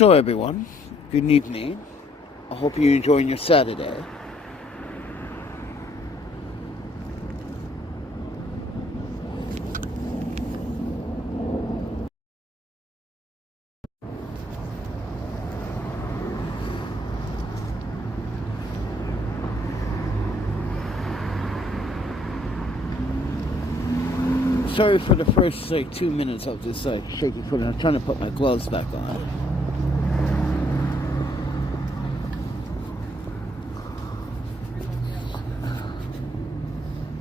So everyone, good evening. I hope you're enjoying your Saturday. Sorry for the first 2 minutes of this shaky footing. I'm trying to put my gloves back on.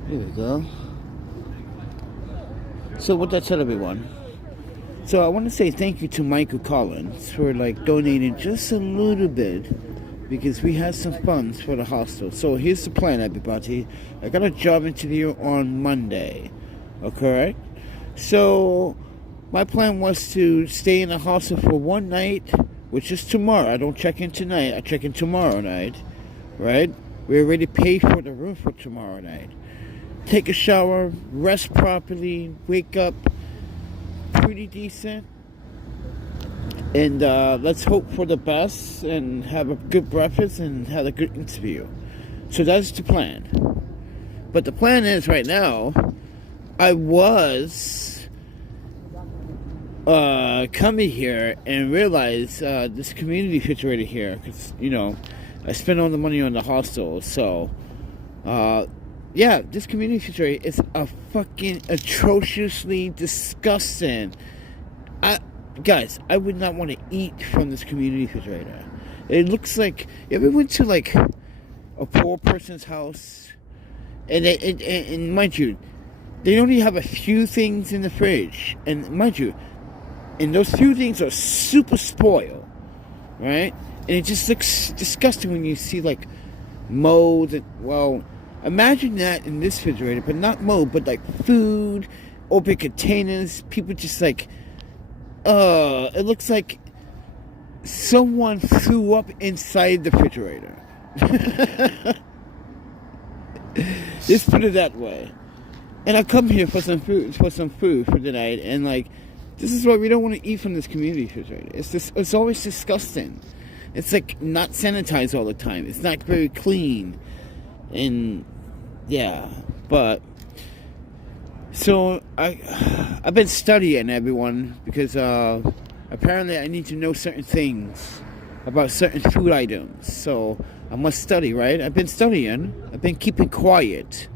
Here we go. So with that said, everyone, so I want to say thank you to Michael Collins for donating just a little bit, because we had some funds for the hostel. So here's the plan, everybody. I got a job interview on Monday. Okay? So my plan was to stay in the hostel for one night, which is tomorrow. I don't check in tonight. I check in tomorrow night. Right? We already paid for the room for tomorrow night. Take a shower, rest properly, wake up pretty decent, and let's hope for the best and have a good breakfast and have a good interview. So that's the plan. But the plan is right now, I was coming here and realized this community refrigerator here, because I spent all the money on the hostel. So yeah, this community refrigerator is a fucking atrociously disgusting. Guys, I would not want to eat from this community refrigerator. It looks like, you ever went to a poor person's house, and mind you, they only have a few things in the fridge, and mind you, and those few things are super spoiled, right? And it just looks disgusting when you see mold. Well, imagine that in this refrigerator, but not mold, but food, open containers. People just it looks like someone threw up inside the refrigerator. Just put it that way. And I come here for some food for the night, and this is why we don't want to eat from this community refrigerator. It's always disgusting. It's not sanitized all the time. It's not very clean. And yeah, but so I've been studying, everyone, because apparently I need to know certain things about certain food items. So I must study, right? I've been studying. I've been keeping quiet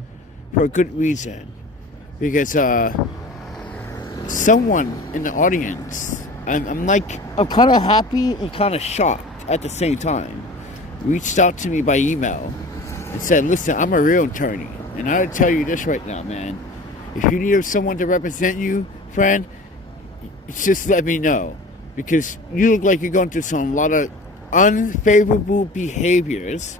for a good reason, because someone in the audience, I'm kind of happy and kind of shocked at the same time, reached out to me by email and said, listen, I'm a real attorney, and I'll tell you this right now, man. If you need someone to represent you, friend, just let me know, because you look like you're going through a lot of unfavorable behaviors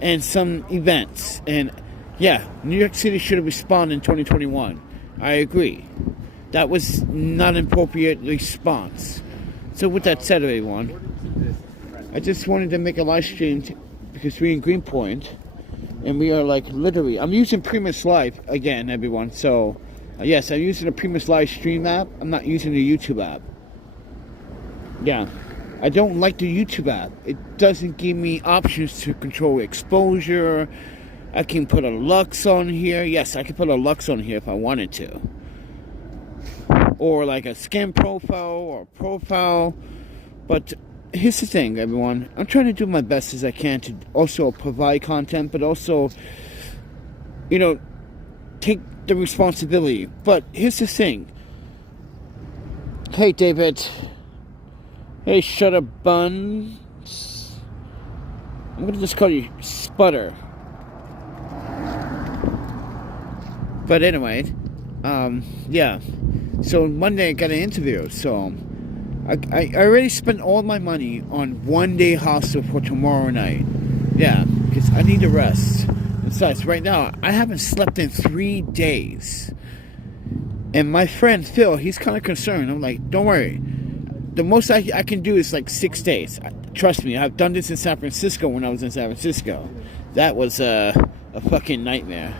and some events. And yeah, New York City should have responded in 2021. I agree. That was not an appropriate response. So with that said, everyone, I just wanted to make a live stream because we're in Greenpoint, and we are literally, I'm using Primus Live again, everyone. So yes, I'm using the Primus Live stream app. I'm not using the YouTube app. Yeah, I don't like the YouTube app. It doesn't give me options to control exposure. I can put a Lux on here. Yes, I can put a Lux on here if I wanted to. Or a skin profile or profile. But here's the thing, everyone. I'm trying to do my best as I can to also provide content, but also, take the responsibility. But here's the thing. Hey, David. Hey, Shutter Buns. I'm going to just call you Sputter. But anyway, yeah. So Monday I got an interview. So I already spent all my money on one day hostel for tomorrow night. Yeah, because I need to rest. Besides, right now I haven't slept in 3 days. And my friend Phil, he's kind of concerned. I'm like, don't worry. The most I can do is 6 days. Trust me, I've done this in San Francisco when I was in San Francisco. That was a fucking nightmare.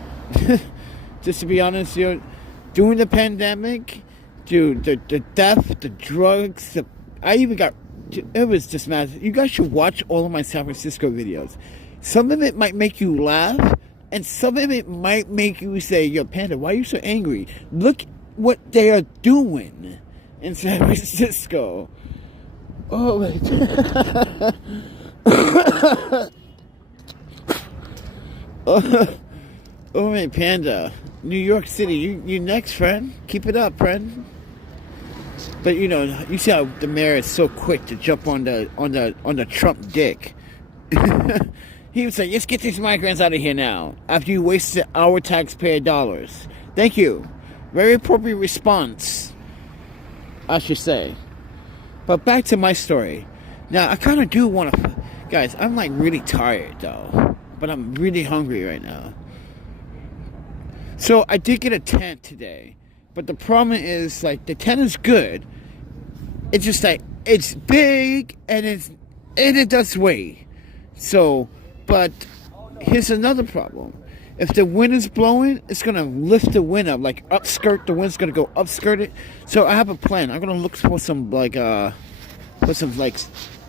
Just to be honest, during the pandemic, dude, the death, the drugs, I even got It was just massive. You guys should watch all of my San Francisco videos. Some of it might make you laugh, and some of it might make you say, "Yo, Panda, why are you so angry? Look what they are doing in San Francisco." Oh my God. Oh my Panda. New York City, you next, friend. Keep it up, friend. But you know, you see how the mayor is so quick to jump on the Trump dick. He would say, "Let's get these migrants out of here now." After you wasted our taxpayer dollars. Thank you. Very appropriate response, I should say. But back to my story. Now, I kind of do want to... Guys, I'm like really tired though. But I'm really hungry right now. So, I did get a tent today. But the problem is, like, the tent is good. It's just like, it's big and it does weigh. So, but here's another problem. If the wind is blowing, it's going to lift the wind up, like upskirt. The wind's going to go upskirt it. So I have a plan. I'm going to look for some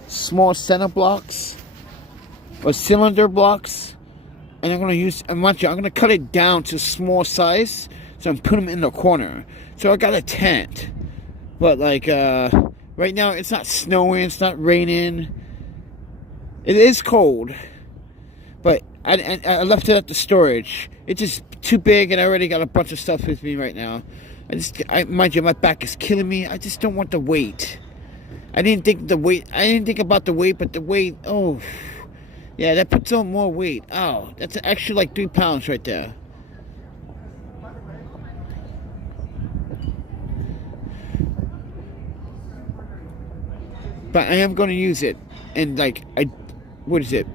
small center blocks or cylinder blocks. And I'm going to cut it down to small size. So I'm putting them in the corner. So I got a tent. But like, right now it's not snowing, it's not raining. It is cold. But I left it at the storage. It's just too big, and I already got a bunch of stuff with me right now. Mind you, my back is killing me. I just don't want the weight. I didn't think about the weight, but the weight, oh. Yeah, that puts on more weight. Oh, that's actually like 3 pounds right there. But I am going to use it. And like, what is it?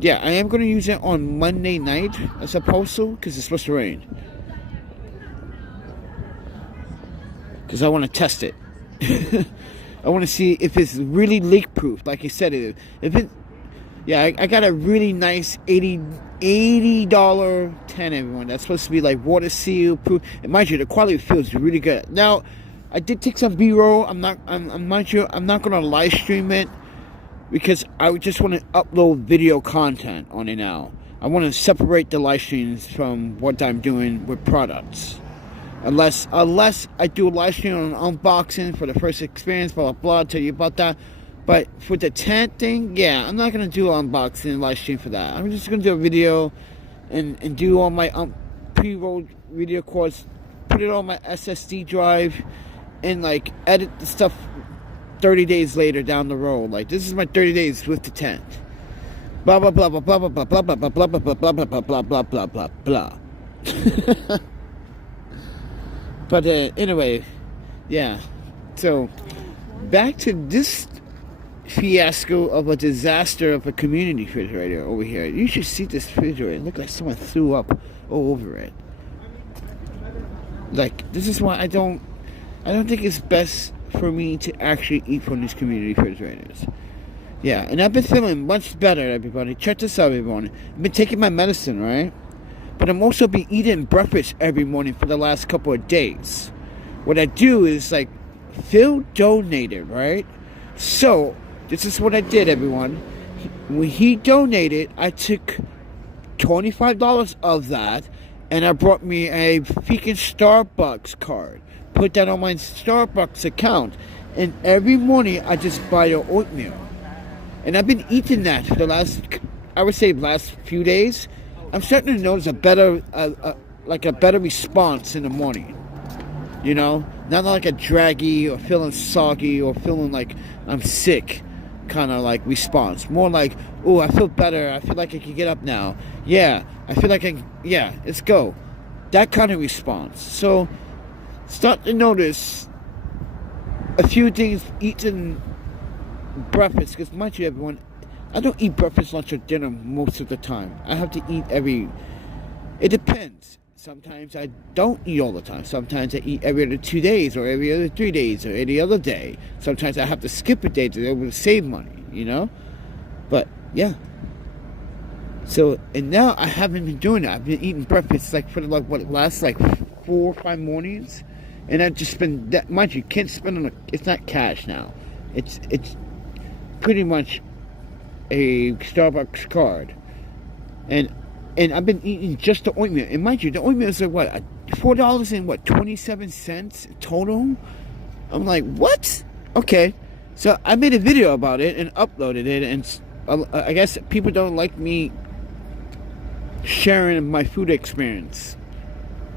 Yeah, I am going to use it on Monday night, I suppose so, because it's supposed to rain. Because I want to test it. I want to see if it's really leak-proof, like you said it is. I got a really nice $80 tent, everyone. That's supposed to be like water seal proof. And mind you, the quality feels really good. Now, I did take some B-roll. I'm not going to live stream it, because I just want to upload video content on it now. I want to separate the live streams from what I'm doing with products. Unless I do a live stream on unboxing for the first experience, blah, blah, blah, I'll tell you about that. But for the tent thing, yeah, I'm not going to do an unboxing live stream for that. I'm just going to do a video and do all my pre-rolled video cords, put it on my SSD drive, and like edit the stuff 30 days later down the road. Like, this is my 30 days with the tent. Blah blah blah blah blah blah blah blah blah blah blah blah blah blah blah blah blah blah blah blah. But anyway, yeah. So back to this fiasco of a disaster of a community refrigerator over here. You should see this refrigerator. It looks like someone threw up all over it. Like, this is why I don't think it's best for me to actually eat from these community refrigerators. Yeah, and I've been feeling much better, everybody. Check this out, everyone. I've been taking my medicine, right? But I'm also been eating breakfast every morning for the last couple of days. What I do is, like, Phil donated, right? So, this is what I did, everyone. When he donated, I took $25 of that, and I brought me a freaking Starbucks card. Put that on my Starbucks account, and every morning I just buy the oatmeal. And I've been eating that for the last few days. I'm starting to notice a better response in the morning. You know, not like a draggy or feeling soggy or feeling like I'm sick kind of like response. More like, oh, I feel better. I feel like I can get up now. Yeah, I feel like let's go. That kind of response. So, start to notice a few things eating breakfast. Because mind you, everyone, I don't eat breakfast, lunch, or dinner most of the time. I have to eat it depends. Sometimes I don't eat all the time. Sometimes I eat every other 2 days, or every other 3 days, or any other day. Sometimes I have to skip a day to be able to save money, you know? But, yeah. So, and now I haven't been doing that. I've been eating breakfast, like, for the last 4 or 5 mornings. And I've just spent that much. You can't spend on it's not cash now. It's pretty much a Starbucks card. And I've been eating just the ointment. And mind you, the ointment is like what, $4 and what, 27 cents total? I'm like, what? Okay. So I made a video about it and uploaded it, and I guess people don't like me sharing my food experience,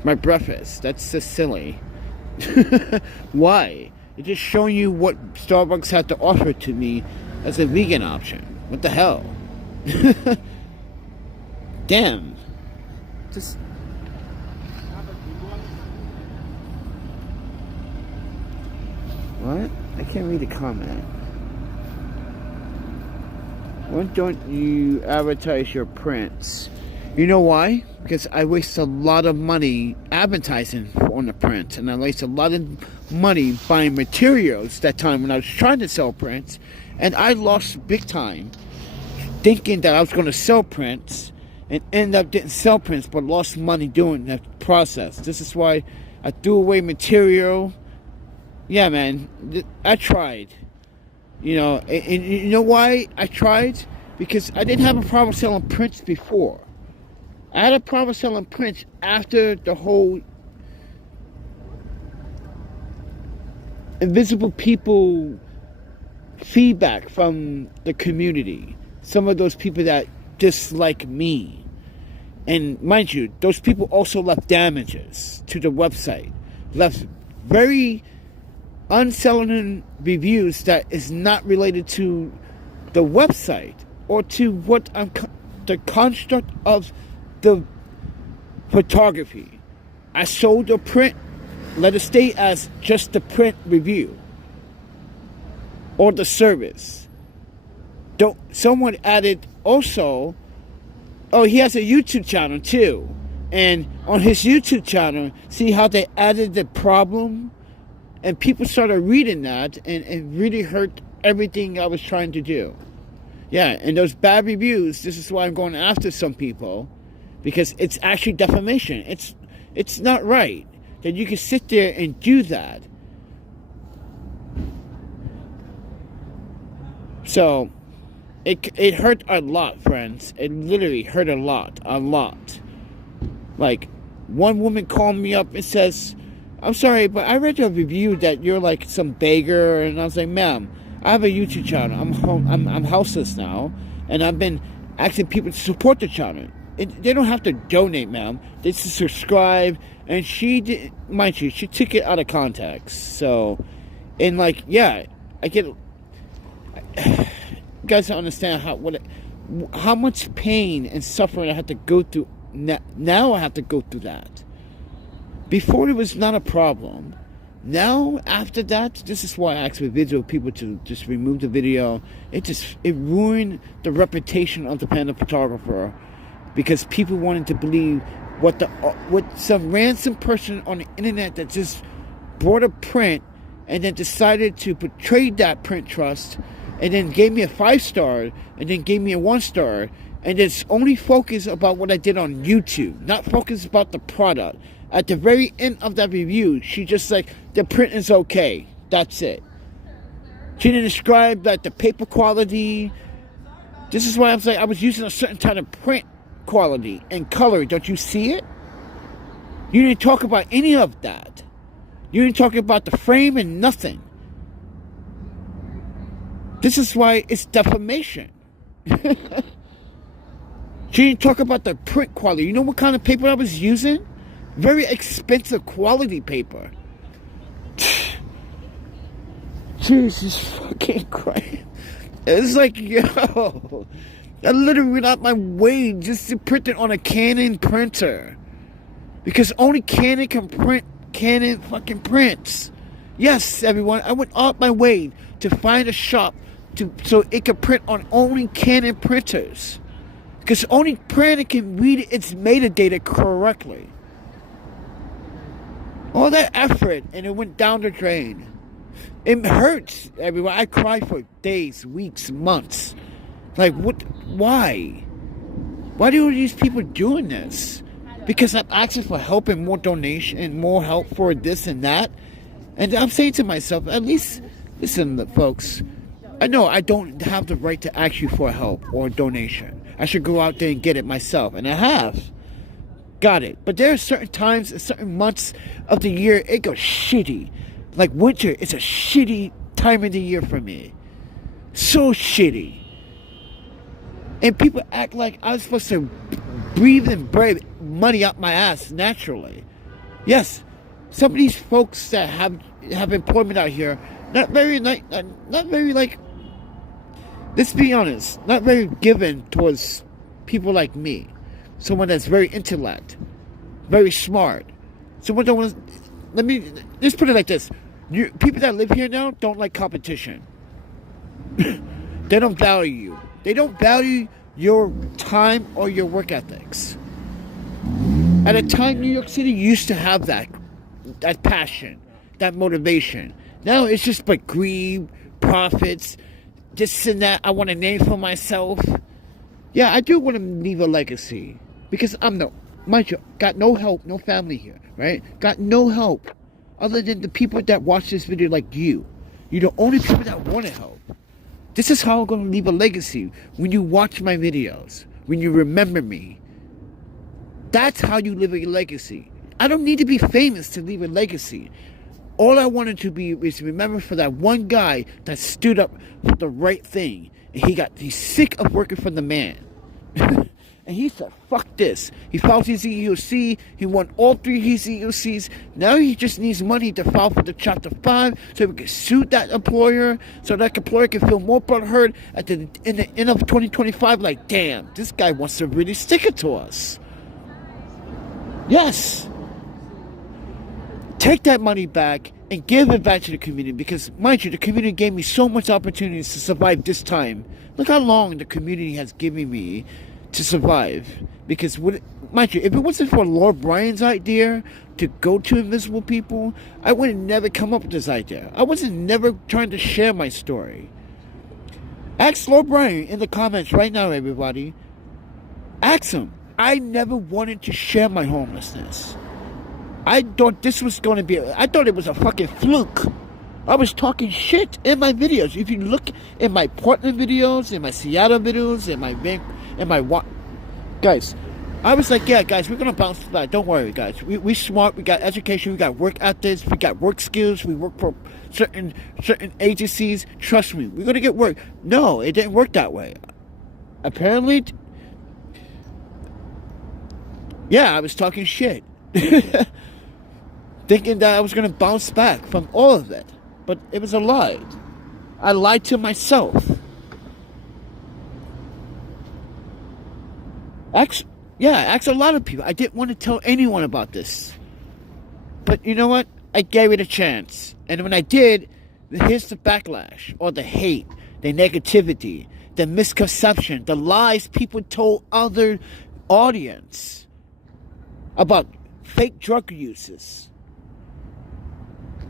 my breakfast. That's just silly. Why? It's just showing you what Starbucks had to offer to me as a vegan option. What the hell? Damn. Just. What? I can't read the comment. Why don't you advertise your prints? You know why? Because I waste a lot of money advertising on the print, and I waste a lot of money buying materials that time when I was trying to sell prints, and I lost big time thinking that I was going to sell prints and end up didn't sell prints but lost money doing that process. This is why I threw away material. Yeah, man, I tried. You know, and you know why I tried? Because I didn't have a problem selling prints before. I had a problem selling prints after the whole invisible people feedback from the community. Some of those people that dislike me. And mind you, those people also left damages to the website. Left very unselling reviews that is not related to the website or to what the construct of the photography. I sold the print, let it stay as just the print review or the service. Someone added also, oh, he has a YouTube channel too, and on his YouTube channel, see how they added the problem, and people started reading that, and it really hurt everything I was trying to do. Yeah, and those bad reviews, this is why I'm going after some people, because it's actually defamation. It's not right that you can sit there and do that. So it hurt a lot, friends. It literally hurt a lot. Like, one woman called me up and says, I'm sorry, but I read your review that you're like some beggar, and I was like, ma'am, I have a YouTube channel. I'm houseless now, and I've been asking people to support the channel. They don't have to donate, ma'am. They just subscribe. And she did, mind you, she took it out of context. So, and like, yeah, I get. You guys don't understand how much pain and suffering I had to go through. Now I have to go through that. Before, it was not a problem. Now, after that, this is why I asked for video people to just remove the video. It ruined the reputation of the panda photographer, because people wanted to believe what some random person on the internet that just bought a print and then decided to portray that print trust, and then gave me a 5-star, and then gave me a 1-star, and it's only focused about what I did on YouTube, not focused about the product. At the very end of that review, she just like, the print is okay. That's it. She didn't describe that the paper quality. This is why I'm saying I was using a certain type of print quality and color. Don't you see it? You didn't talk about any of that. You didn't talk about the frame and nothing. This is why it's defamation. She didn't talk about the print quality. You know what kind of paper I was using? Very expensive quality paper. Jesus fucking Christ. It's like, yo, I literally went out my way just to print it on a Canon printer. Because only Canon can print Canon fucking prints. Yes, everyone, I went out my way to find a shop so it could print on only Canon printers. Because only printer can read its metadata correctly. All that effort, and it went down the drain. It hurts, everyone. I cried for days, weeks, months. Like, what? Why? Why do these people doing this? because I'm asking for help and more donation and more help for this and that. And I'm saying to myself, at least, listen, folks, I know I don't have the right to ask you for help or donation. I should go out there and get it myself. And I have got it. But there are certain times and certain months of the year it goes shitty. Like winter, it's a shitty time of the year for me. So shitty. And people act like I was supposed to breathe and breathe money up my ass naturally. Yes, some of these folks that have employment out here, not very like, let's be honest, not very given towards people like me. Someone that's very intellect, very smart. Someone don't want to, let me just put it like this. People that live here now don't like competition. They don't value you. They don't value your time or your work ethics. At a time, New York City used to have that passion, that motivation. Now it's just but greed, profits, this and that. I want a name for myself. Yeah, I do want to leave a legacy because mind you, got no help, no family here, right? Got no help other than the people that watch this video like you. You're the only people that want to help. This is how I'm going to leave a legacy. When you watch my videos, when you remember me, that's how you leave a legacy. I don't need to be famous to leave a legacy. All I wanted to be is remembered for that one guy that stood up for the right thing. And he's sick of working for the man. And he said, fuck this. He filed his EEOC. He won all 3 of his EEOCs. Now he just needs money to file for the Chapter 5 so he can sue that employer, so that employer can feel more butthurt in the end of 2025. Like, damn, this guy wants to really stick it to us. Yes. Take that money back and give it back to the community because, mind you, the community gave me so much opportunities to survive this time. Look how long the community has given me to survive. Because, mind you, if it wasn't for Lord Bryan's idea to go to invisible people, I would have never come up with this idea. I wasn't never trying to share my story. Ask Lord Bryan in the comments right now, everybody. Ask him. I never wanted to share my homelessness. I thought this was going to be, I thought it was a fucking fluke. I was talking shit in my videos. If you look in my Portland videos, in my Seattle videos, guys, I was like, yeah, guys, we're going to bounce back. Don't worry, guys. We smart. We got education. We got work ethics. We got work skills. We work for certain agencies. Trust me, we're going to get work. No, it didn't work that way. Apparently, yeah, I was talking shit. Thinking that I was going to bounce back from all of it. But it was a lie. I lied to myself. Ask a lot of people. I didn't want to tell anyone about this. But you know what? I gave it a chance. And when I did, here's the backlash, or the hate, the negativity, the misconception, the lies people told other audience about fake drug uses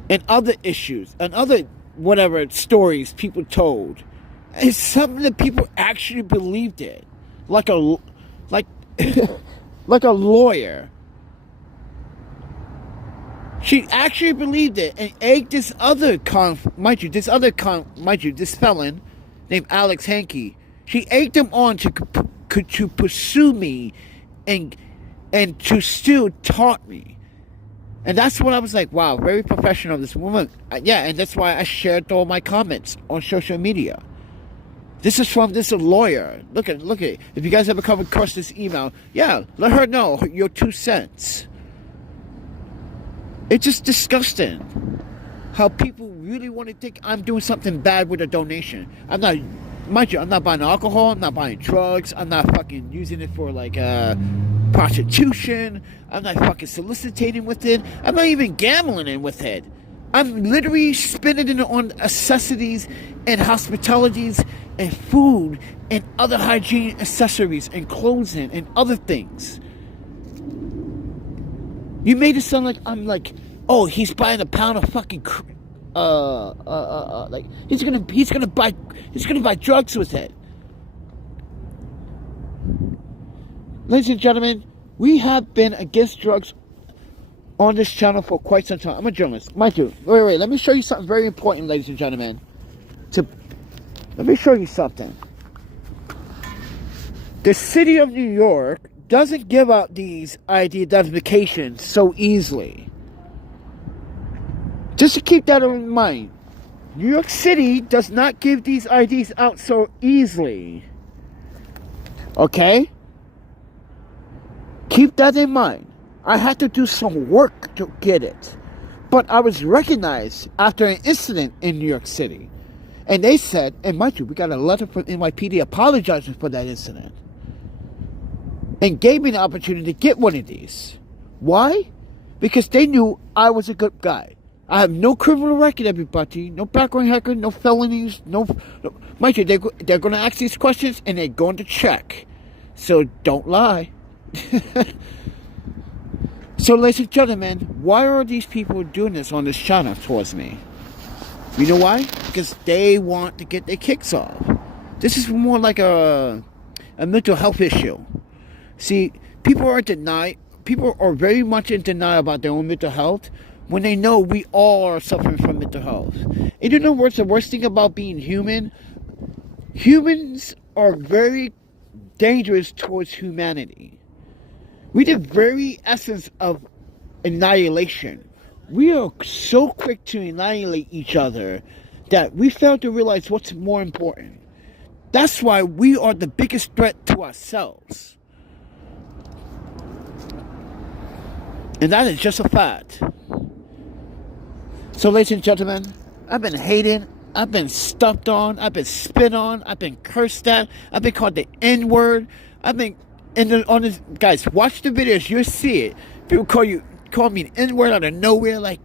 and other issues and other whatever stories people told. It's something that people actually believed it, like a lawyer. She actually believed it and egged this felon named Alex Hankey. She egged him on to pursue me and to still taunt me. And that's when I was like, wow, very professional, this woman. Yeah, and that's why I shared all my comments on social media. This is from this lawyer. Look at it. If you guys ever come across this email, yeah, let her know your 2 cents. It's just disgusting how people really want to think I'm doing something bad with a donation. I'm not, mind you, I'm not buying alcohol, I'm not buying drugs, I'm not fucking using it for like prostitution, I'm not fucking soliciting with it, I'm not even gambling in with it. I'm literally spending it on necessities and hospitalities and food and other hygiene accessories and clothing and other things. You made it sound like I'm like, oh, he's buying a pound of fucking like he's gonna buy drugs with it. Ladies and gentlemen, We have been against drugs on this channel for quite some time. I'm a journalist. Mind you, wait. Let me show you something very important, ladies and gentlemen. Let me show you something. The city of New York doesn't give out these ID identifications so easily. Just to keep that in mind. New York City does not give these IDs out so easily. Okay? Keep that in mind. I had to do some work to get it. But I was recognized after an incident in New York City. And they said, and mind you, we got a letter from NYPD apologizing for that incident. And gave me the opportunity to get one of these. Why? Because they knew I was a good guy. I have no criminal record, everybody. No background record, no felonies, no. Mind you, they're going to ask these questions and they're going to check. So don't lie. So, ladies and gentlemen, why are these people doing this on this channel towards me? You know why? Because they want to get their kicks off. This is more like a mental health issue. See, people are very much in denial about their own mental health when they know we all are suffering from mental health. And you know what's the worst thing about being human? Humans are very dangerous towards humanity. We're the very essence of annihilation. We are so quick to annihilate each other that we fail to realize what's more important. That's why we are the biggest threat to ourselves. And that is just a fact. So, ladies and gentlemen, I've been hated, I've been stuffed on, I've been spit on, I've been cursed at, I've been called the N-word, I've been on this. Guys, watch the videos, you'll see it. People call me an N-word out of nowhere. Like,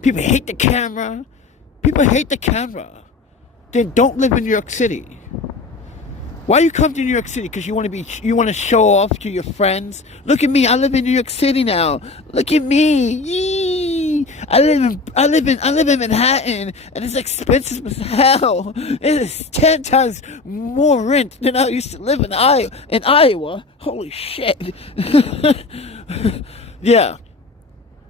people hate the camera. People hate the camera. Then don't live in New York City. Why do you come to New York City? Because you want to show off to your friends. Look at me, I live in New York City now. Look at me. Yee. I live in Manhattan, and it's expensive as hell. It is 10 times more rent than I used to live in Iowa. Holy shit. Yeah.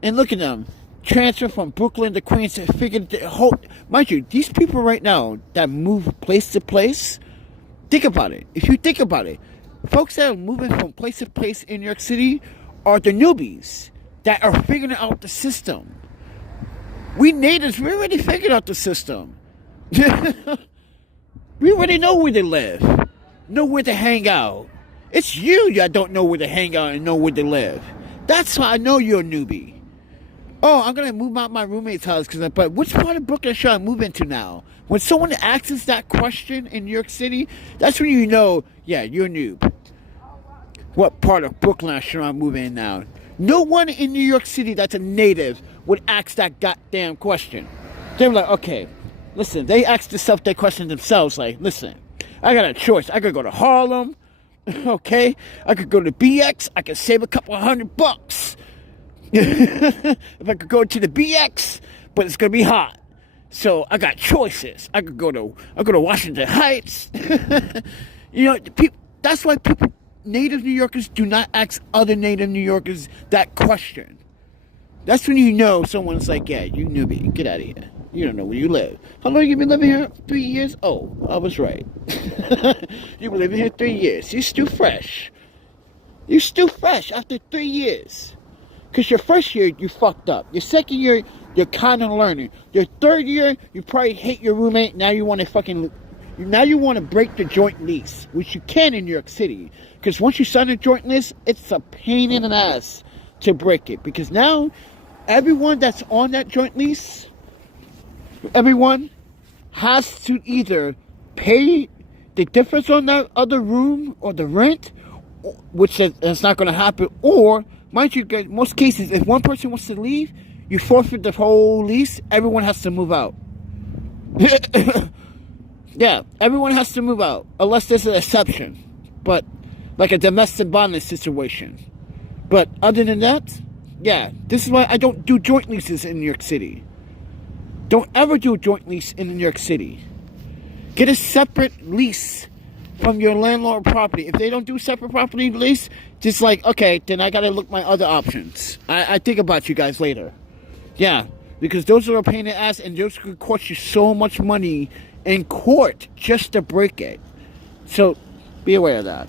And look at them. Transfer from Brooklyn to Queens to figure the whole. Mind you, these people right now that move place to place. Think about it. If you think about it, folks that are moving from place to place in New York City are the newbies that are figuring out the system. We natives, we already figured out the system. We already know where to live, know where to hang out. It's you that don't know where to hang out and know where to live. That's how I know you're a newbie. Oh, I'm going to move out my roommate's house, but which part of Brooklyn should I move into now? When someone asks us that question in New York City, that's when you know, yeah, you're a noob. What part of Brooklyn should I move in now? No one in New York City that's a native would ask that goddamn question. They were like, okay, listen, they asked themselves that question themselves, like, listen, I got a choice. I could go to Harlem, okay? I could go to BX, I could save a couple $100. If I could go to the BX, but it's gonna be hot. So I got choices. I go to Washington Heights. You know, that's why native New Yorkers do not ask other native New Yorkers that question. That's when you know someone's like, yeah, you newbie, get out of here. You don't know where you live. How long you been living here? 3 years? Oh, I was right. You've been living here 3 years. You're still fresh. You're still fresh after 3 years. Because your first year, you fucked up. Your second year, you're kind of learning. Your third year, you probably hate your roommate. Now you want to break the joint lease, which you can in New York City. Because once you sign a joint lease, it's a pain in the ass to break it. Because now, everyone that's on that joint lease, everyone has to either pay the difference on that other room or the rent, which is not going to happen, or, mind you, in most cases, if one person wants to leave, you forfeit the whole lease, everyone has to move out. Yeah, everyone has to move out, unless there's an exception. But, like a domestic violence situation. But other than that, yeah, this is why I don't do joint leases in New York City. Don't ever do a joint lease in New York City. Get a separate lease from your landlord property. If they don't do separate property lease, just like, okay, then I gotta look my other options. I think about you guys later. Yeah, because those are a pain in the ass, and those could cost you so much money in court just to break it. So be aware of that.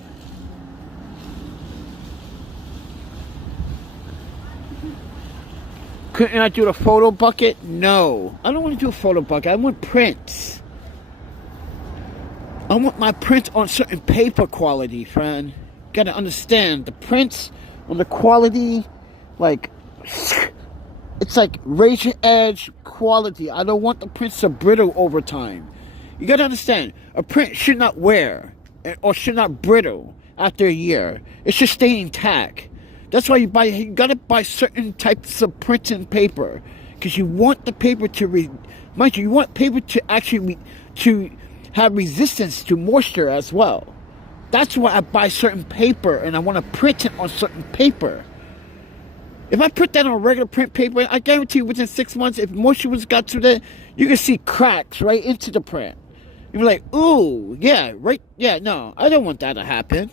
Couldn't I do the photo bucket? No. I don't want to do a photo bucket. I want prints. I want my prints on certain paper quality, friend. Gotta understand. The prints on the quality, like, it's like razor edge quality. I don't want the prints to brittle over time. You gotta understand. A print should not wear or should not brittle after a year. It should stay intact. That's why you gotta buy certain types of printing paper, because you want the paper to mind you want paper to actually to have resistance to moisture as well. That's why I buy certain paper, and I want to print it on certain paper. If I put that on regular print paper, I guarantee you within 6 months, if moisture was got to that, you can see cracks right into the print. You're like, ooh, yeah, right, yeah, no, I don't want that to happen.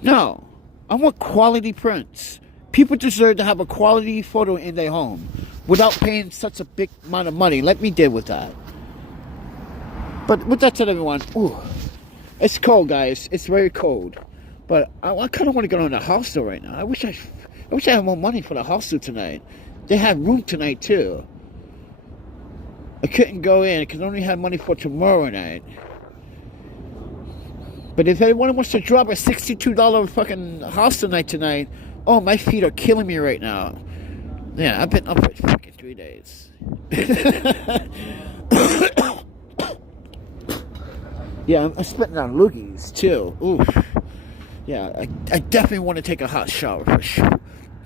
No. I want quality prints. People deserve to have a quality photo in their home without paying such a big amount of money. Let me deal with that. But with that said, everyone, ooh, it's cold, guys. It's very cold. But I kind of want to go on the hostel right now. I wish I had more money for the hostel tonight. They have room tonight too. I couldn't go in because I only had money for tomorrow night. But if anyone wants to drop a $62 fucking hostel night tonight, oh, my feet are killing me right now. Yeah, I've been up for fucking 3 days. Yeah, I'm spitting on loogies too. Oof. Yeah, I definitely want to take a hot shower for sure.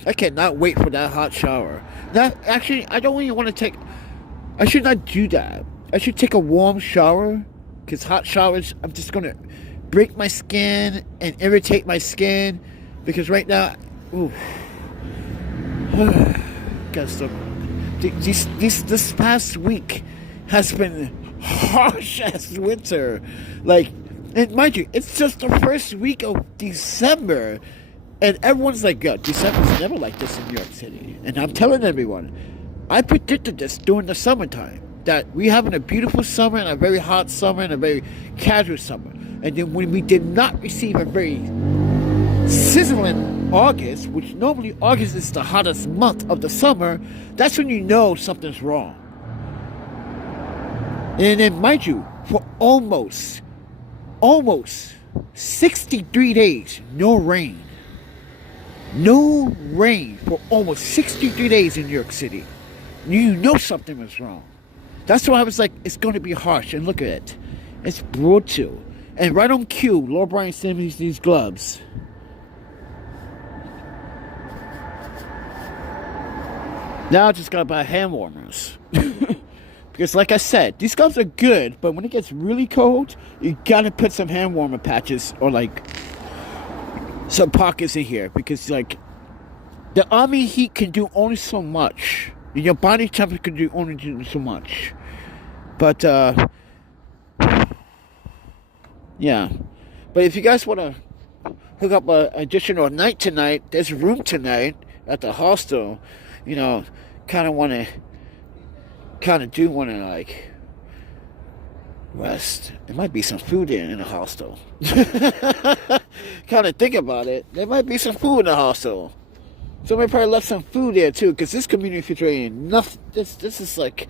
I cannot wait for that hot shower. Actually, I don't even want to take. I should not do that. I should take a warm shower, because hot showers, I'm just gonna break my skin and irritate my skin, because right now, ooh, guys, this past week has been harsh as winter. Like, and mind you, it's just the first week of December, and everyone's like, "God, December's never like this in New York City." And I'm telling everyone, I predicted this during the summertime, that we having a beautiful summer and a very hot summer and a very casual summer. And then when we did not receive a very sizzling August, which normally August is the hottest month of the summer, that's when you know something's wrong. And then, mind you, for almost 63 days, no rain. No rain for almost 63 days in New York City. You know something was wrong. That's why I was like, it's going to be harsh. And look at it. It's brutal. And right on cue, Lord Brian sent me these gloves. Now I just got to buy hand warmers. Because like I said, these gloves are good, but when it gets really cold, you got to put some hand warmer patches or like some pockets in here. Because like, the army heat can do only so much. Your body temperature can do only so much. But, yeah. But if you guys want to hook up an additional night tonight, there's room tonight at the hostel. You know, kind of do want to, like, rest. There might be some food in the hostel. Kind of think about it. There might be some food in the hostel. Somebody probably left some food there too, because this community refrigerator, nothing. This is like,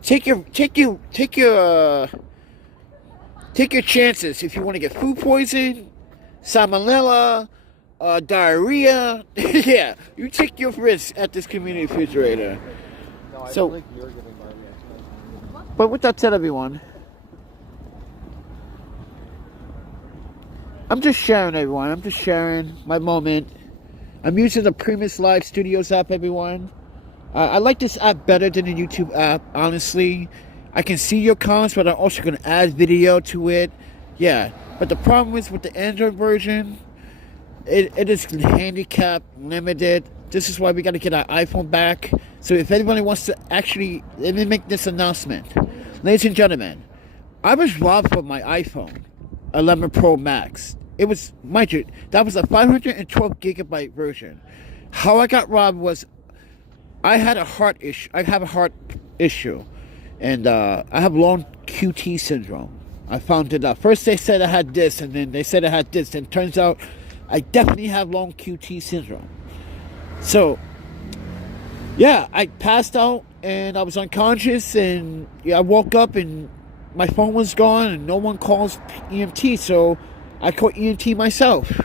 take your chances if you want to get food poison, salmonella, diarrhea. Yeah, you take your risks at this community refrigerator. No, so, think you're giving my but with that said, everyone, I'm just sharing, everyone. I'm just sharing my moment. I'm using the Premise Live Studios app, everyone. I like this app better than the YouTube app, honestly. I can see your comments, but I'm also going to add video to it. Yeah, but the problem is with the Android version, it is handicapped, limited. This is why we got to get our iPhone back. So if anybody wants to actually, let me make this announcement. Ladies and gentlemen, I was robbed from my iPhone. 11 Pro Max. It was, mind you, that was a 512 gigabyte version. How I got robbed was I had a heart issue. I have a heart issue, and I have long QT syndrome. I found it out. First they said I had this, and then they said I had this, and it turns out I definitely have long QT syndrome. So, yeah, I passed out, and I was unconscious, and I woke up, and my phone was gone, and no one calls EMT, so I called EMT myself.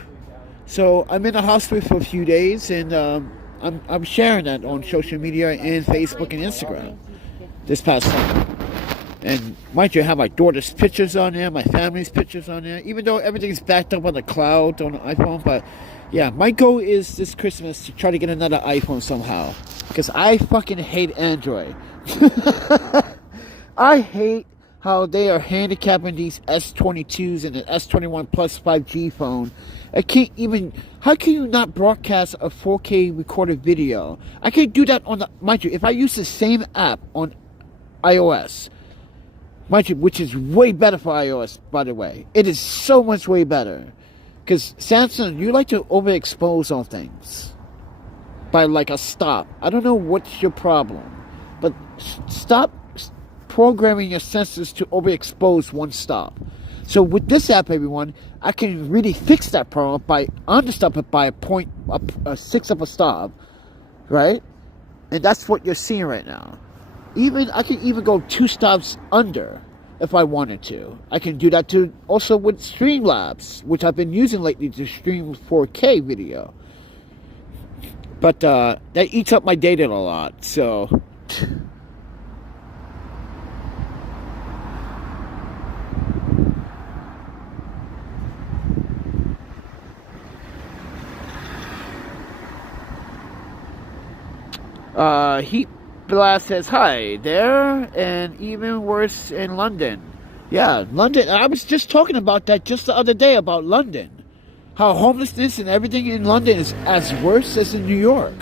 So I'm in the hospital for a few days, and I'm sharing that on social media and Facebook and Instagram this past summer. And mind you, I have my daughter's pictures on there, my family's pictures on there, even though everything's backed up on the cloud on the iPhone. But yeah, my goal is this Christmas to try to get another iPhone somehow, because I fucking hate Android. I hate how they are handicapping these S22s and the S21 Plus 5G phone. I can't even... How can you not broadcast a 4K recorded video? I can do that on the... Mind you, if I use the same app on iOS, mind you, which is way better for iOS, by the way. It is so much way better. Because Samsung, you like to overexpose on things. By like a stop. I don't know what's your problem. But stop programming your sensors to overexpose one stop. So with this app, everyone, I can really fix that problem by understop it by a sixth of a stop, right? And that's what you're seeing right now. I can even go 2 stops under if I wanted to. I can do that too also with Streamlabs, which I've been using lately to stream 4K video. But that eats up my data a lot, so... Heat Blast says, hi there, and even worse in London. Yeah, London. I was just talking about that just the other day about London. How homelessness and everything in London is as worse as in New York.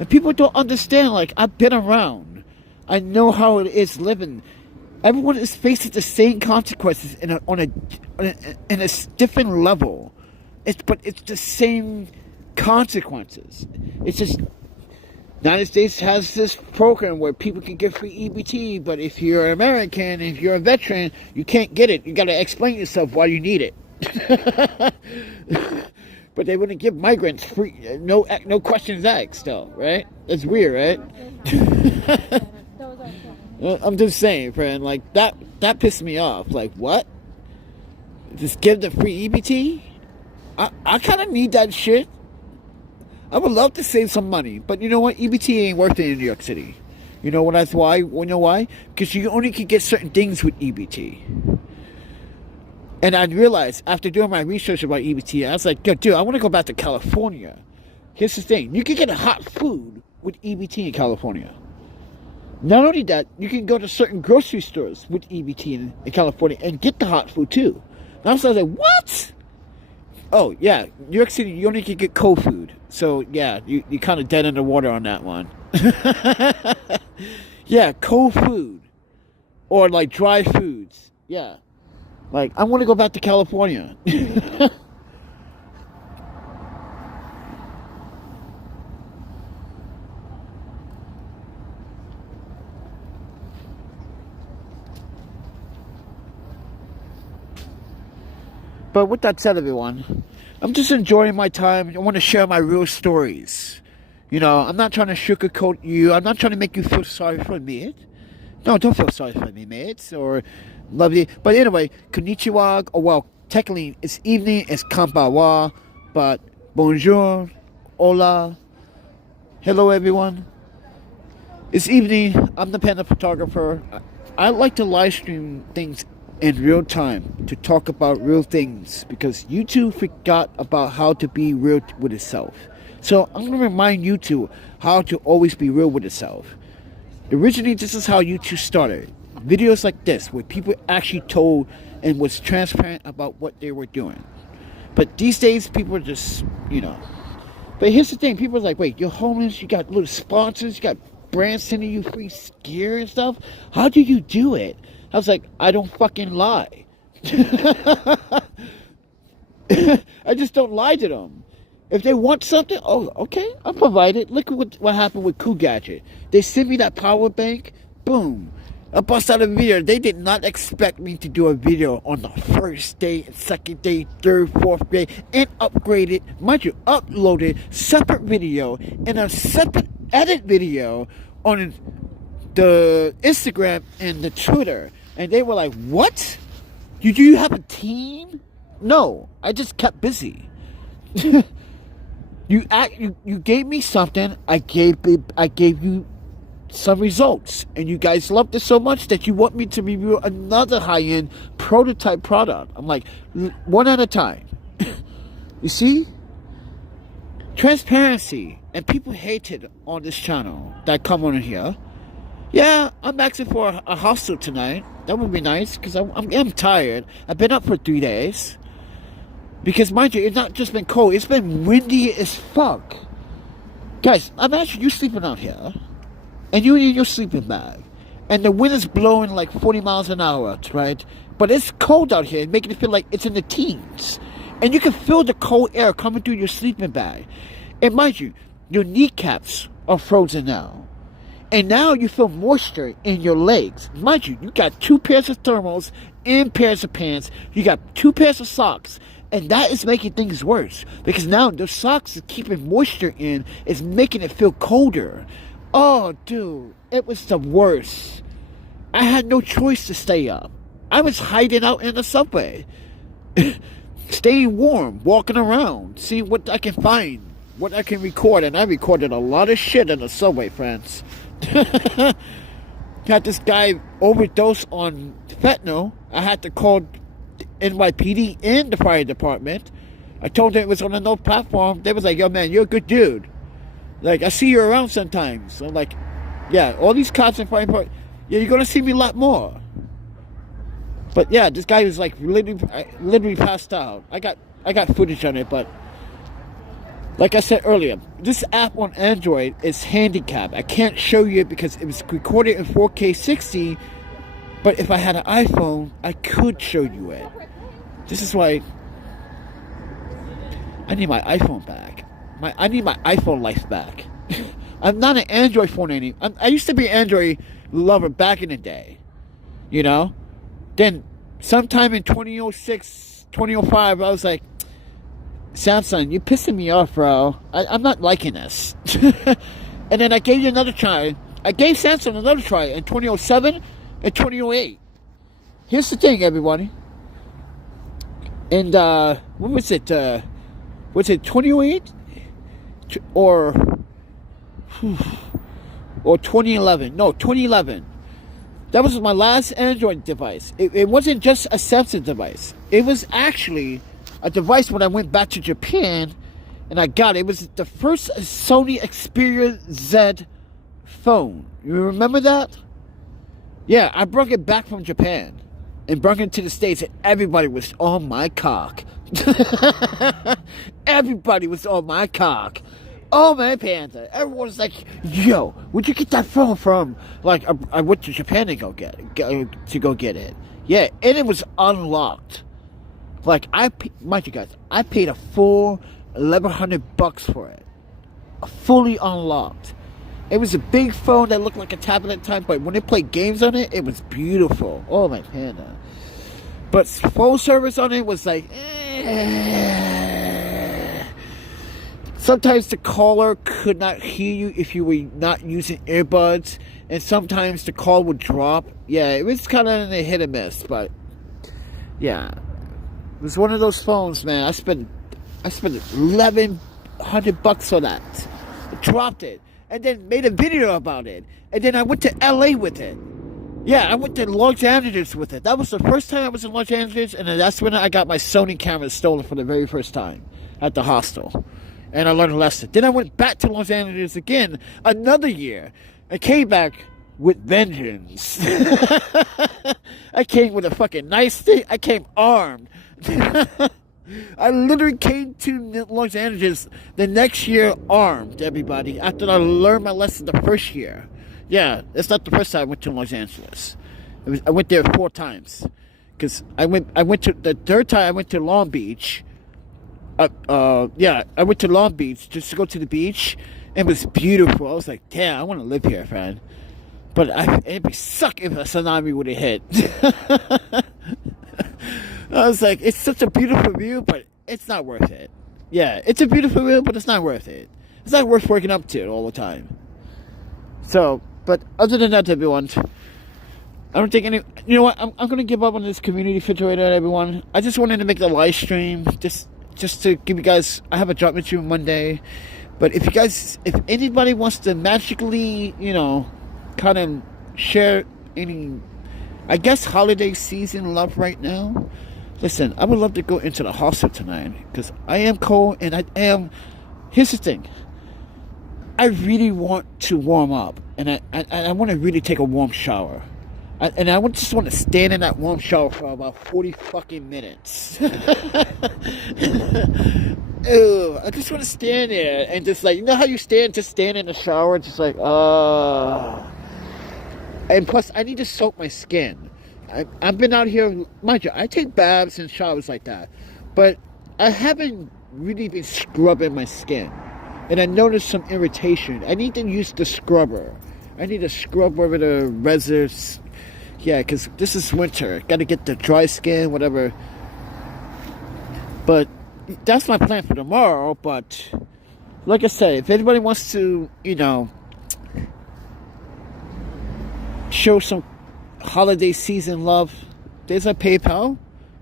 And people don't understand, like, I've been around. I know how it is living. Everyone is facing the same consequences on a different level. But it's the same consequences. It's just... United States has this program where people can get free EBT, but if you're an American, if you're a veteran, you can't get it. You got to explain yourself why you need it. But they wouldn't give migrants free, no questions asked, though, right? That's weird, right? Well, I'm just saying, friend. Like that pissed me off. Like what? Just give the free EBT? I kind of need that shit. I would love to save some money, but you know what? EBT ain't worth it in New York City. You know what? That's why. You know why? Because you only can get certain things with EBT. And I realized after doing my research about EBT, I was like, yo, dude, I want to go back to California. Here's the thing: you can get hot food with EBT in California. Not only that, you can go to certain grocery stores with EBT in California and get the hot food too. And I was like, what? Oh, yeah, New York City, you only can get cold food. So, yeah, you're kind of dead in the water on that one. Yeah, cold food. Or, like, dry foods. Yeah. Like, I want to go back to California. But with that said, everyone, I'm just enjoying my time. I want to share my real stories. You know, I'm not trying to sugarcoat you. I'm not trying to make you feel sorry for me. No, don't feel sorry for me, mates. Or love you. But anyway, konnichiwa. Oh, well, technically, it's evening. It's kanpawa. But bonjour. Hola. Hello, everyone. It's evening. I'm the panda photographer. I like to live stream things in real time to talk about real things because YouTube forgot about how to be real with itself. So I'm going to remind YouTube how to always be real with itself. Originally, this is how YouTube started. Videos like this where people actually told and was transparent about what they were doing. But these days, people are just, you know. But here's the thing. People are like, wait, you're homeless, you got little sponsors, you got brands sending you free gear and stuff. How do you do it? I was like, I don't fucking lie. I just don't lie to them. If they want something, oh, okay, I'll provide it. Look at what happened with Cool Gadget. They sent me that power bank. Boom. I bust out a video. They did not expect me to do a video on the first day, second day, third, fourth day, and upgraded, mind you, uploaded separate video and a separate edit video on the Instagram and the Twitter. And they were like, what? Do you have a team? No, I just kept busy. You gave me something. I gave you some results, and you guys loved it so much that you want me to review another high-end prototype product. I'm like, one at a time. You see, transparency, and people hate it on this channel that come on here. Yeah, I'm asking for a hostel tonight. That would be nice because I'm tired. I've been up for 3 days. Because, mind you, it's not just been cold. It's been windy as fuck. Guys, imagine you sleeping out here. And you're in your sleeping bag. And the wind is blowing like 40 miles an hour, right? But it's cold out here, making it feel like it's in the teens. And you can feel the cold air coming through your sleeping bag. And mind you, your kneecaps are frozen now. And now you feel moisture in your legs. Mind you, you got 2 pairs of thermals and pairs of pants. You got 2 pairs of socks. And that is making things worse. Because now the socks is keeping moisture in. It's making it feel colder. Oh, dude. It was the worst. I had no choice to stay up. I was hiding out in the subway. Staying warm. Walking around. Seeing what I can find. What I can record. And I recorded a lot of shit in the subway, friends. Had this guy overdose on fentanyl. I had to call NYPD and the fire department. I told them it was on a no platform. They was like, yo, man, you're a good dude. Like, I see you around sometimes. So I'm like, yeah, all these cops and fire department, yeah, you're going to see me a lot more. But yeah, this guy was like literally passed out. I got footage on it, but like I said earlier, this app on Android is handicapped. I can't show you it because it was recorded in 4K 60. But if I had an iPhone, I could show you it. This is why I need my iPhone back. I need my iPhone life back. I'm not an Android phone anymore. I used to be an Android lover back in the day. You know? Then sometime in 2006, 2005, I was like, Samsung, you're pissing me off, bro. I'm not liking this. And then I gave you another try. I gave Samsung another try in 2007 and 2008. Here's the thing, everybody. And when was it? Was it 2008 or 2011? No, 2011. That was my last Android device. It wasn't just a Samsung device. It was actually a device when I went back to Japan and I got it. It was the first Sony Xperia Z phone. You remember that? Yeah, I brought it back from Japan and brought it to the States, and everybody was on my cock. Everybody was on my cock. Oh, man, Panther. Everyone was like, yo, where'd you get that phone from? Like, I went to Japan to go get it. Yeah, and it was unlocked. Like, mind you guys, I paid a full $1,100 for it. Fully unlocked. It was a big phone that looked like a tablet type, but when they played games on it, it was beautiful. Oh, my panda. But phone service on it was like, Sometimes the caller could not hear you if you were not using earbuds, and sometimes the call would drop. Yeah, it was kind of a hit and miss, but yeah. It was one of those phones, man. I spent $1,100 on that. I dropped it. And then made a video about it. And then I went to LA with it. Yeah, I went to Los Angeles with it. That was the first time I was in Los Angeles, and then that's when I got my Sony camera stolen for the very first time at the hostel. And I learned a lesson. Then I went back to Los Angeles again another year. I came back with vengeance. I came with a fucking nice thing. I came armed. I literally came to Los Angeles the next year armed, everybody, after I learned my lesson the first year. Yeah, it's not the first time I went to Los Angeles. I went there 4 times. because I went to the third time I went to Long Beach. I went to Long Beach just to go to the beach. It was beautiful. I was like, damn, I want to live here, friend. But it'd be suck if a tsunami would have hit. I was like, it's such a beautiful view, but it's not worth it. Yeah, it's a beautiful view, but it's not worth it. It's not worth waking up to all the time. So, but other than that, everyone, I don't think any. You know what? I'm going to give up on this community refrigerator, everyone. I just wanted to make the live stream just to give you guys. I have a drop with you Monday, but if anybody wants to magically, kind of share any, I guess, holiday season love right now. Listen, I would love to go into the hostel tonight because I am cold and I am. Here's the thing. I really want to warm up and I want to really take a warm shower. I just want to stand in that warm shower for about 40 fucking minutes. Ew, I just want to stand there and just like, you know how you stand in the shower, just like, And plus, I need to soak my skin. I've been out here, mind you, I take baths and showers like that, but I haven't really been scrubbing my skin. And I noticed some irritation. I need to use the scrubber. I need to scrub over the residue. Yeah, because this is winter. Got to get the dry skin, whatever. But that's my plan for tomorrow. But like I said, if anybody wants to, show some holiday season love, there's a PayPal.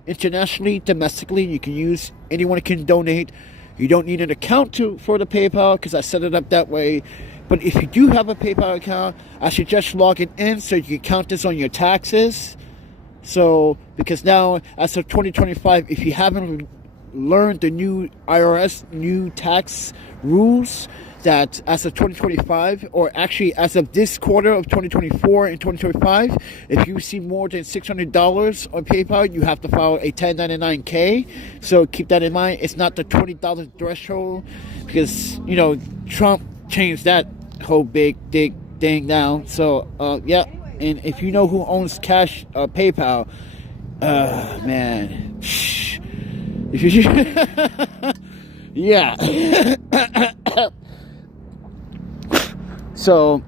Internationally, domestically, you can use. Anyone can donate. You don't need an account for the PayPal because I set it up that way. But if you do have a PayPal account, I suggest logging in so you can count this on your taxes. So, because now, as of 2025, if you haven't learned the new IRS, new tax rules, that as of 2025, or actually as of this quarter of 2024 and 2025, if you receive more than $600 on PayPal, you have to file a 1099-K. So keep that in mind. It's not the $20 threshold because, Trump changed that whole big thing now. So, yeah. And if you know who owns PayPal, man. Yeah. So,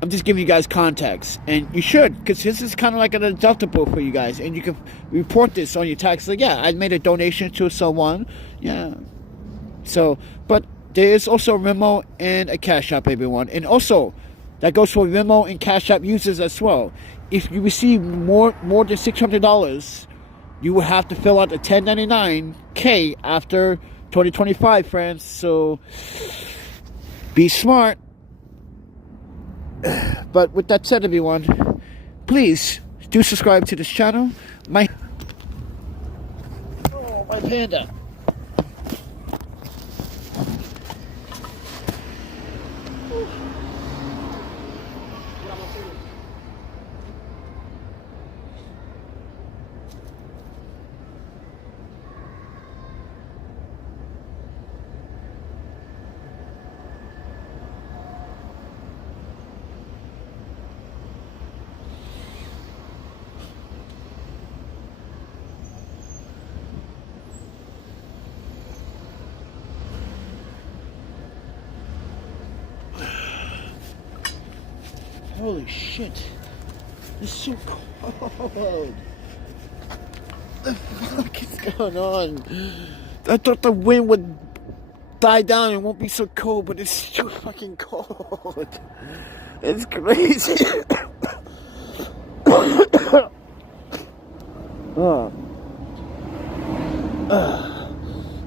I'm just giving you guys context. And you should, because this is kind of like an deductible for you guys. And you can report this on your tax. Like, yeah, I made a donation to someone. Yeah. So, but there is also a Venmo and a Cash App, everyone. And also, that goes for Venmo and Cash App users as well. If you receive more than $600, you will have to fill out a 1099-K after 2025, friends. So, be smart. But with that said, everyone, please do subscribe to this channel. My panda. Holy shit. It's so cold. What the fuck is going on? I thought the wind would die down and won't be so cold, but it's too fucking cold. It's crazy.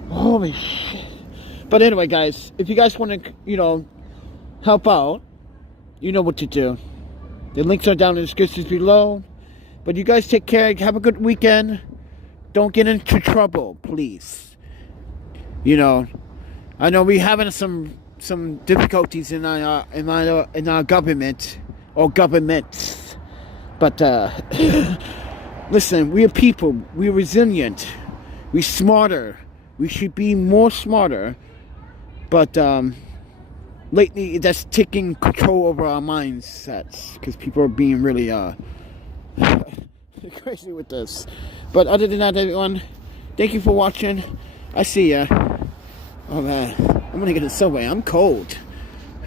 Holy shit. But anyway, guys, if you guys want to, help out, you know what to do. The links are down in the description below. But you guys take care. Have a good weekend. Don't get into trouble, please. I know we're having some difficulties in our government or governments. But listen, we're people. We're resilient. We're smarter. We should be more smarter. But lately, that's taking control over our mindsets because people are being really crazy with this. But other than that, everyone, thank you for watching. I see ya. Oh man, I'm gonna get a subway. I'm cold.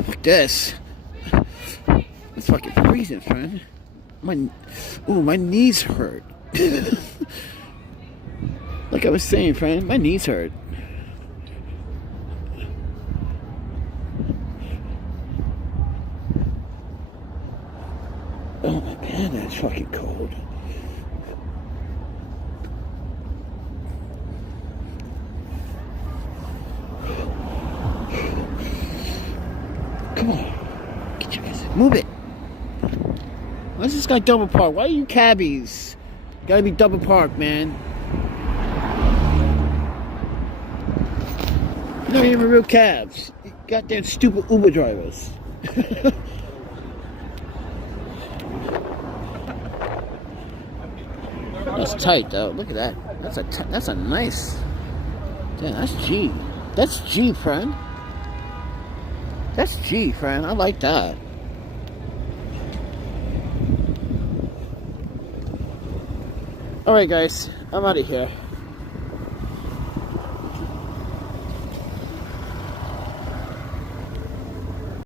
Fuck this. It's fucking freezing, friend. My knees hurt. Like I was saying, friend, my knees hurt. Oh man, that's fucking cold. Come on. Get your ass. Move it. Why's this guy double parked? Why are you cabbies? Gotta be double parked, man. You're not even real cabs. You goddamn stupid Uber drivers. That's tight though. Look at that. That's a nice. Damn, that's G. That's G, friend. That's G, friend. I like that. Alright guys, I'm out of here.